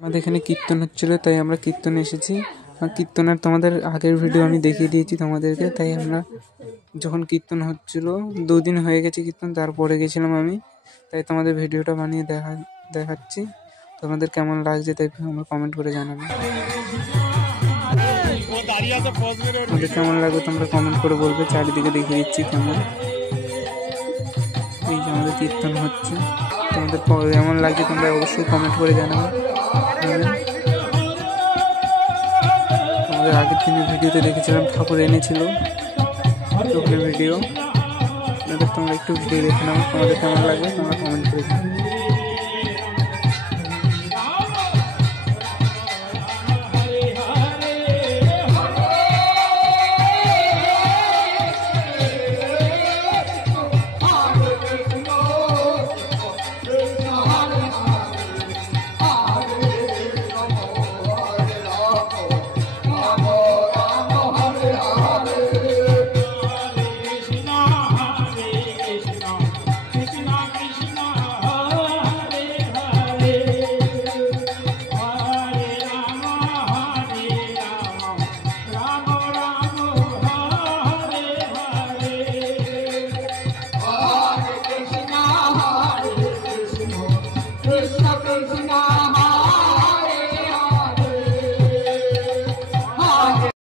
আমাদের এখানে কীর্তন হচ্ছিল, তাই আমরা কীর্তনে এসেছি। কীর্তনের তোমাদের আগের ভিডিও আমি দেখিয়ে দিয়েছি তোমাদেরকে। তাই আমরা যখন কীর্তন হচ্ছিল, 2 দিন হয়ে গেছে কীর্তন, তারপরে গেছিলাম আমি, তাই তোমাদের ভিডিওটা বানিয়ে দেখাচ্ছি। তোমাদের কেমন লাগছে তাই আমরা কমেন্ট করে জানাবে। তোমাদের কেমন লাগবে তোমরা কমেন্ট করে বলবে। চারিদিকে দেখিয়ে দিচ্ছি কেমন। এই যে আমাদের কীর্তন হচ্ছে, তোমাদের কেমন লাগছে তোমরা অবশ্যই কমেন্ট করে জানাবে। তোমাদের আগের দিনের ভিডিওতে দেখেছিলাম ঠাকুর এনেছিল, ভিডিও তোমরা একটু ভিডিও দেখে নাও। তোমাদের কেমন লাগবে তোমরা কমেন্ট করে জানাবে।